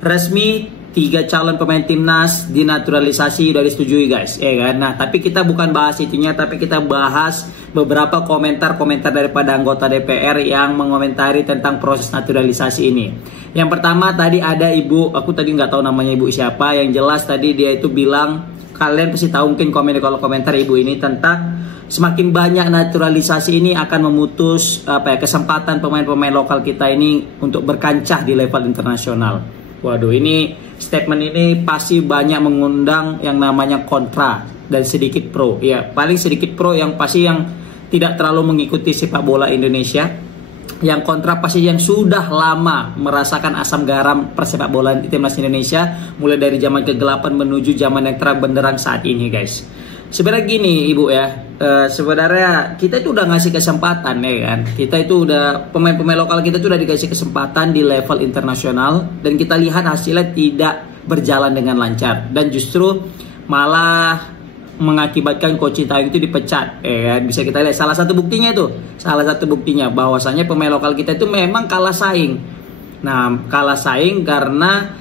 resmi 3 calon pemain timnas dinaturalisasi udah disetujui guys, ya kan? Nah, tapi kita bukan bahas itunya, tapi kita bahas beberapa komentar-komentar daripada anggota DPR yang mengomentari tentang proses naturalisasi ini. Yang pertama tadi ada ibu, aku tadi nggak tahu namanya ibu siapa, yang jelas tadi dia itu bilang, kalian pasti tahu mungkin kalau komentar ibu ini tentang semakin banyak naturalisasi ini akan memutus kesempatan pemain-pemain lokal kita ini untuk berkancah di level internasional. Waduh, ini statement ini pasti banyak mengundang yang namanya kontra dan sedikit pro. Ya, paling sedikit pro yang pasti yang tidak terlalu mengikuti sepak bola Indonesia. Yang kontra pasti yang sudah lama merasakan asam garam persepak bola timnas Indonesia, mulai dari zaman kegelapan menuju zaman yang terang benderang saat ini, guys. Sebenarnya gini ibu ya, sebenarnya kita itu udah ngasih kesempatan ya kan. Kita itu udah, pemain-pemain lokal kita itu udah dikasih kesempatan di level internasional, dan kita lihat hasilnya tidak berjalan dengan lancar, dan justru malah mengakibatkan Coach Sintayong itu dipecat ya kan. Bisa kita lihat salah satu buktinya bahwasanya pemain lokal kita itu memang kalah saing. Nah, kalah saing karena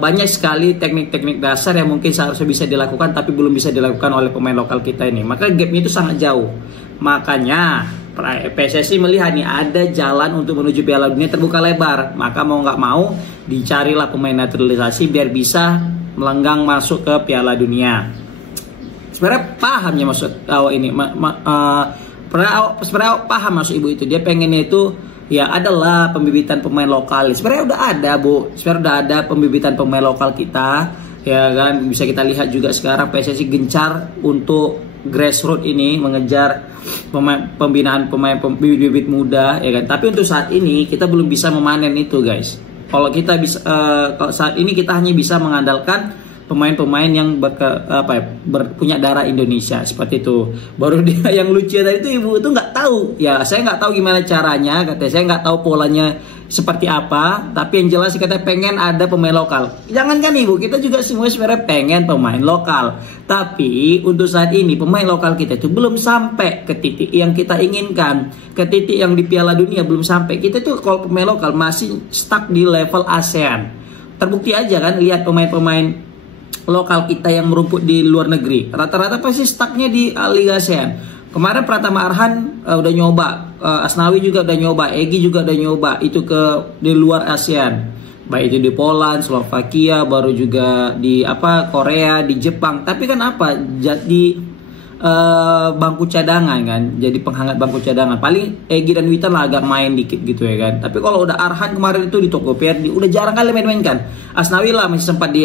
banyak sekali teknik-teknik dasar yang mungkin seharusnya bisa dilakukan tapi belum bisa dilakukan oleh pemain lokal kita ini. Maka gapnya itu sangat jauh. Makanya PSSI melihat nih ada jalan untuk menuju Piala Dunia terbuka lebar. Maka mau nggak mau dicarilah pemain naturalisasi biar bisa melenggang masuk ke Piala Dunia. Sebenarnya pahamnya maksud ini. Sebenarnya paham maksud ibu itu. Dia pengennya itu ya adalah pembibitan pemain lokal. Sebenarnya udah ada bu, sebenarnya udah ada pembibitan pemain lokal kita, ya kan. Bisa kita lihat juga sekarang PSSI gencar untuk grassroots ini mengejar pembinaan pemain bibit muda, ya kan. Tapi untuk saat ini kita belum bisa memanen itu guys. Kalau kita bisa, kalau saat ini kita hanya bisa mengandalkan pemain-pemain yang punya darah Indonesia seperti itu. Baru dia yang lucu tadi itu ibu itu nggak tahu. Ya saya nggak tahu gimana caranya. Katanya saya nggak tahu polanya seperti apa. Tapi yang jelas kita pengen ada pemain lokal. Jangankan ibu, kita juga semua sebenarnya pengen pemain lokal. Tapi untuk saat ini pemain lokal kita itu belum sampai ke titik yang kita inginkan. Ke titik yang di Piala Dunia belum sampai. Kita tuh kalau pemain lokal masih stuck di level ASEAN. Terbukti aja kan, lihat pemain-pemain lokal kita yang merumput di luar negeri rata-rata pasti stucknya di Liga ASEAN. Kemarin Pratama Arhan udah nyoba, Asnawi juga udah nyoba, Egy juga udah nyoba itu di luar ASEAN, baik itu di Poland, Slovakia, baru juga di Korea, di Jepang. Tapi kan jadi bangku cadangan kan, jadi penghangat bangku cadangan. Paling Egy dan Witan lah agak main dikit gitu ya kan. Tapi kalau udah Arhan kemarin itu di Tokopedia udah jarang kali main-main kan. Asnawi lah masih sempat di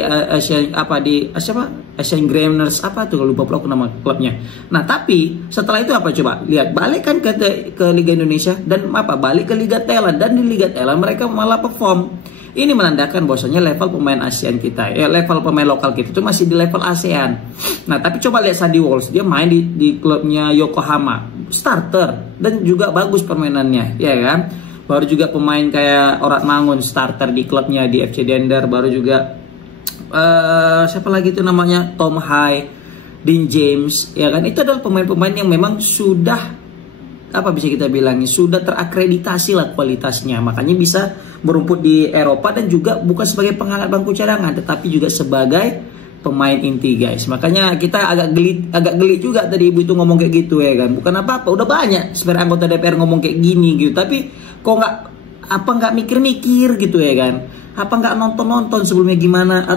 Asian Games tuh, lupa pula nama klubnya. Nah tapi setelah itu coba lihat, balik kan ke Liga Indonesia dan balik ke Liga Thailand, dan di Liga Thailand mereka malah perform. Ini menandakan bahwasanya level pemain ASEAN kita, level pemain lokal kita itu masih di level ASEAN. Nah, tapi coba lihat Sandy Walsh, dia main di klubnya Yokohama, starter dan juga bagus permainannya, ya kan? Baru juga pemain kayak Orat Mangun, starter di klubnya di FC Dender, baru juga siapa lagi itu namanya, Tom Hai, Dean James, ya kan? Itu adalah pemain-pemain yang memang sudah bisa kita bilangnya sudah terakreditasi lah kualitasnya, makanya bisa merumput di Eropa dan juga bukan sebagai penghangat bangku cadangan tetapi juga sebagai pemain inti guys. Makanya kita agak geli juga tadi ibu itu ngomong kayak gitu ya kan. Bukan apa-apa, udah banyak sebenarnya anggota DPR ngomong kayak gini gitu, tapi kok nggak mikir-mikir gitu ya kan. Apa nggak nonton sebelumnya gimana,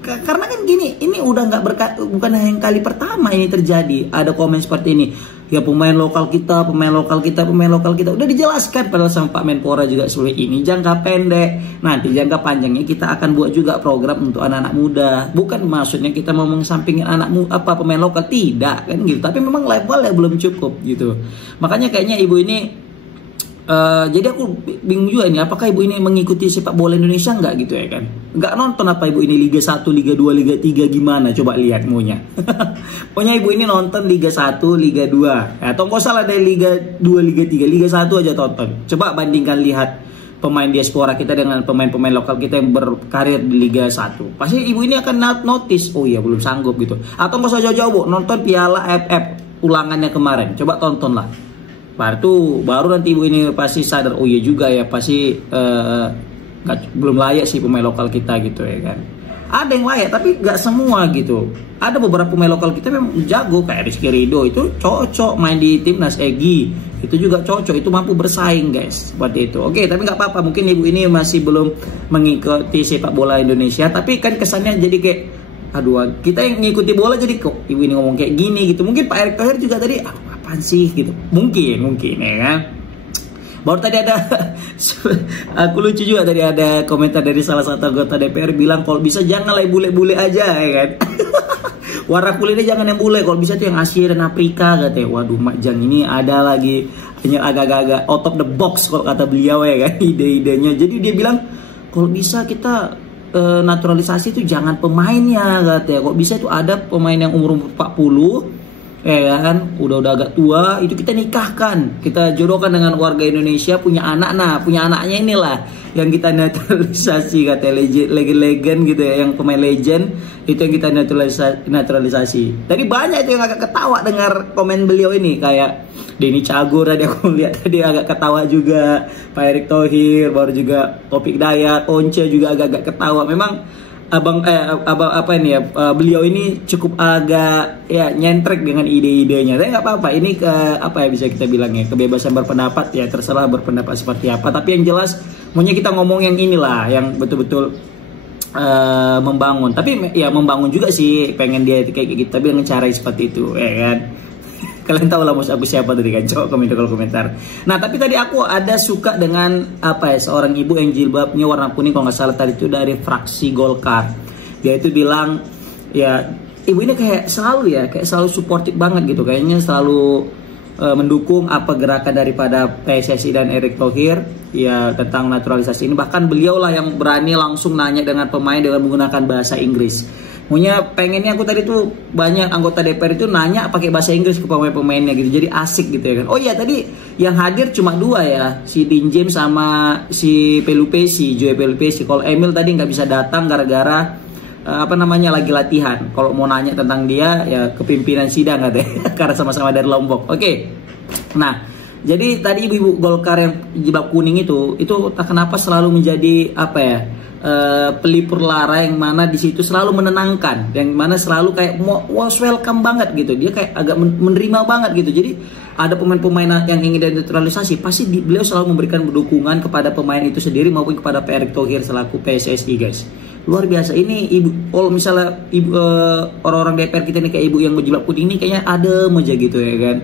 karena kan gini, ini udah bukan yang kali pertama ini terjadi. Ada komen seperti ini, ya pemain lokal kita udah dijelaskan padahal sama Pak Menpora juga sebelum ini jangka pendek. Nanti jangka panjangnya kita akan buat juga program untuk anak-anak muda. Bukan maksudnya kita mau mengesampingkan pemain lokal, tidak kan gitu. Tapi memang levelnya belum cukup gitu. Makanya kayaknya ibu ini jadi aku bingung juga ini, apakah ibu ini mengikuti sepak bola Indonesia nggak gitu ya kan? Nggak nonton apa ibu ini Liga 1, Liga 2, Liga 3 gimana? Coba lihat maunya. Pokoknya ibu ini nonton Liga 1, Liga 2. Atau nggak salah dari Liga 2, Liga 3, Liga 1 aja tonton. Coba bandingkan lihat pemain diaspora kita dengan pemain-pemain lokal kita yang berkarir di Liga 1. Pasti ibu ini akan notice, oh iya belum sanggup gitu. Atau nggak usah jauh-jauh bu, nonton Piala AFF ulangannya kemarin. Coba tonton lah. Baru nanti ibu ini pasti sadar, oh iya juga ya, pasti belum layak sih pemain lokal kita gitu ya kan. Ada yang layak tapi nggak semua gitu. Ada beberapa pemain lokal kita memang jago kayak Rizky Ridho itu cocok main di timnas. Egy itu juga cocok, itu mampu bersaing guys seperti itu. Oke, tapi nggak apa-apa, mungkin ibu ini masih belum mengikuti sepak bola Indonesia, tapi kan kesannya jadi kayak aduh, kita yang ngikuti bola jadi kok ibu ini ngomong kayak gini gitu. Mungkin Pak Erick Thohir juga tadi apaan sih gitu, mungkin ya kan. Baru tadi ada aku lucu juga, tadi ada komentar dari salah satu anggota DPR bilang kalau bisa janganlah bule-bule aja ya kan. Warna kulitnya jangan yang bule, kalau bisa tuh yang Asia dan Afrika katanya. Waduh, Mak Jang ini ada lagi hanya agak-agak out of the box kalau kata beliau ya kan, ide-idenya. Jadi dia bilang kalau bisa kita naturalisasi itu jangan pemainnya katanya. Kok bisa itu ada pemain yang umur 40 ya kan, udah agak tua, itu kita nikahkan, kita jodohkan dengan warga Indonesia, punya anak. Nah, punya anaknya inilah yang kita naturalisasi katanya, legend gitu ya, yang pemain legend itu yang kita naturalisasi. Tadi banyak itu yang agak ketawa dengar komen beliau ini, kayak Denny Cagur tadi aku lihat tadi agak ketawa juga, Pak Erick Thohir, baru juga Taufik Dayat, Once juga agak ketawa. Memang abang apa ini ya, beliau ini cukup agak ya nyentrek dengan ide-idenya. Tapi nggak apa-apa, ini apa ya bisa kita bilang ya, kebebasan berpendapat ya, terserah berpendapat seperti apa. Tapi yang jelas maunya kita ngomong yang inilah yang betul-betul membangun. Tapi ya membangun juga sih, pengen dia kayak gitu, tapi dengan cara seperti itu ya kan. Kalian tahu lah maksud aku siapa tadi kan, coba komentar. Nah, tapi tadi aku ada suka dengan apa ya, seorang ibu yang jilbabnya warna kuning kalau nggak salah, tadi itu dari fraksi Golkar. Dia itu bilang ya, ibu ini kayak selalu suportif banget gitu, kayaknya selalu mendukung apa gerakan daripada PSSI dan Erick Thohir ya tentang naturalisasi ini. Bahkan beliau lah yang berani langsung nanya dengan pemain dengan menggunakan bahasa Inggris. Pengennya aku tadi tuh banyak anggota DPR itu nanya pakai bahasa Inggris ke pemain-pemainnya gitu, jadi asik gitu ya kan. Oh iya, tadi yang hadir cuma 2 ya, si Dean James sama si Pelupesi, Joey Pelupesi. Kalau Emil tadi nggak bisa datang gara-gara lagi latihan. Kalau mau nanya tentang dia ya kepimpinan sidang katanya, karena sama-sama dari Lombok. Oke. Nah, jadi tadi ibu-ibu Golkar yang jilbab kuning itu tak kenapa selalu menjadi apa ya, pelipur lara yang mana di situ selalu menenangkan, yang mana selalu kayak was welcome banget gitu. Dia kayak agak menerima banget gitu. Jadi ada pemain-pemain yang ingin denaturalisasi, pasti beliau selalu memberikan dukungan kepada pemain itu sendiri maupun kepada Pak Erick Thohir selaku PSSI guys. Luar biasa ini ibu. Kalau misalnya ibu orang-orang DPR kita nih kayak ibu yang berjilbab kuning ini kayaknya adem aja gitu ya kan.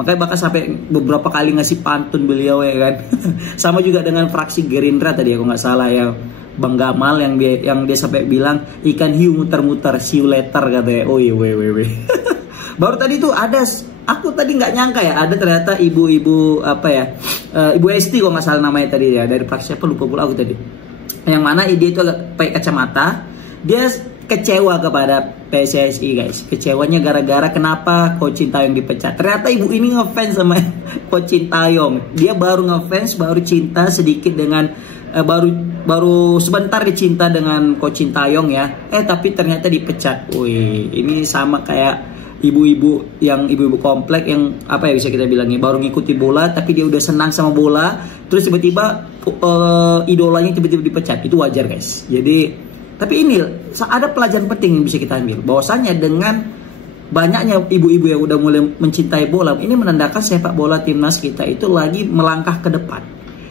Makanya bahkan sampai beberapa kali ngasih pantun beliau ya kan. Sama juga dengan fraksi Gerindra tadi aku nggak salah ya, Bang Gamal yang dia sampai bilang ikan hiu muter-muter, see you later katanya. Oh iya Baru tadi tuh ada, aku tadi nggak nyangka ya, ada ternyata ibu-ibu apa ya, Ibu Esti kalau nggak salah namanya tadi ya, dari fraksi apa lupa pula aku tadi. Yang mana dia itu agak pakai kacamata, dia kecewa kepada PSSI guys. Kecewanya gara-gara kenapa Coach Sintayong dipecat. Ternyata ibu ini ngefans sama Coach Sintayong. Dia baru ngefans, baru cinta sedikit dengan baru sebentar dicinta dengan Coach Sintayong ya. Tapi ternyata dipecat. Wih, ini sama kayak ibu-ibu komplek yang apa ya bisa kita bilangnya, baru ngikuti bola tapi dia udah senang sama bola, terus tiba-tiba idolanya tiba-tiba dipecat. Itu wajar guys. Jadi tapi ini ada pelajaran penting yang bisa kita ambil, bahwasanya dengan banyaknya ibu-ibu yang udah mulai mencintai bola, ini menandakan sepak bola timnas kita itu lagi melangkah ke depan.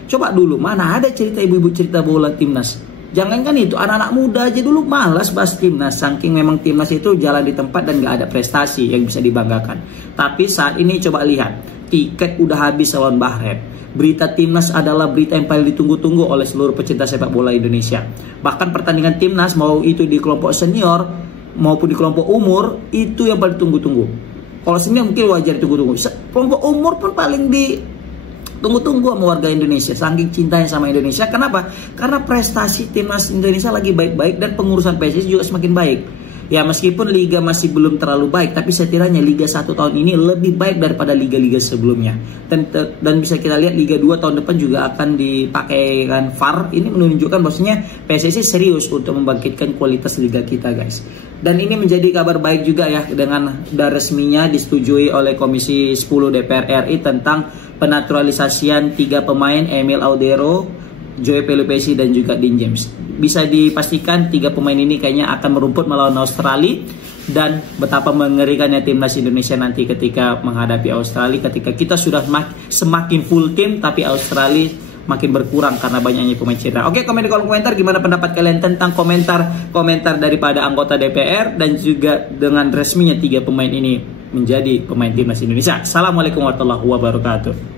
Coba dulu mana ada cerita ibu-ibu cerita bola timnas. Jangankan itu, anak-anak muda aja dulu malas bahas timnas, saking memang timnas itu jalan di tempat dan gak ada prestasi yang bisa dibanggakan. Tapi saat ini coba lihat, tiket udah habis lawan Bahrain. Berita timnas adalah berita yang paling ditunggu-tunggu oleh seluruh pecinta sepak bola Indonesia. Bahkan pertandingan timnas, mau itu di kelompok senior maupun di kelompok umur, itu yang paling ditunggu-tunggu. Kalau senior mungkin wajar ditunggu-tunggu, kelompok umur pun paling ditunggu-tunggu sama warga Indonesia, saking cintanya sama Indonesia. Kenapa? Karena prestasi timnas Indonesia lagi baik-baik dan pengurusan PSSI juga semakin baik. Ya meskipun liga masih belum terlalu baik, tapi setidaknya Liga 1 tahun ini lebih baik daripada liga-liga sebelumnya. Dan bisa kita lihat Liga 2 tahun depan juga akan dipakaikan VAR. Ini menunjukkan bahwasanya PSSI serius untuk membangkitkan kualitas liga kita guys. Dan ini menjadi kabar baik juga ya, dengan sudah resminya disetujui oleh Komisi 10 DPR RI tentang penaturalisasian 3 pemain, Emil Audero, Joey Pelupesi dan juga Dean James. Bisa dipastikan 3 pemain ini kayaknya akan merumput melawan Australia, dan betapa mengerikannya timnas Indonesia nanti ketika menghadapi Australia, ketika kita sudah semakin full tim tapi Australia makin berkurang karena banyaknya pemain cedera. Oke, komen di kolom komentar gimana pendapat kalian tentang komentar daripada anggota DPR dan juga dengan resminya 3 pemain ini menjadi pemain timnas Indonesia. Assalamualaikum warahmatullahi wabarakatuh.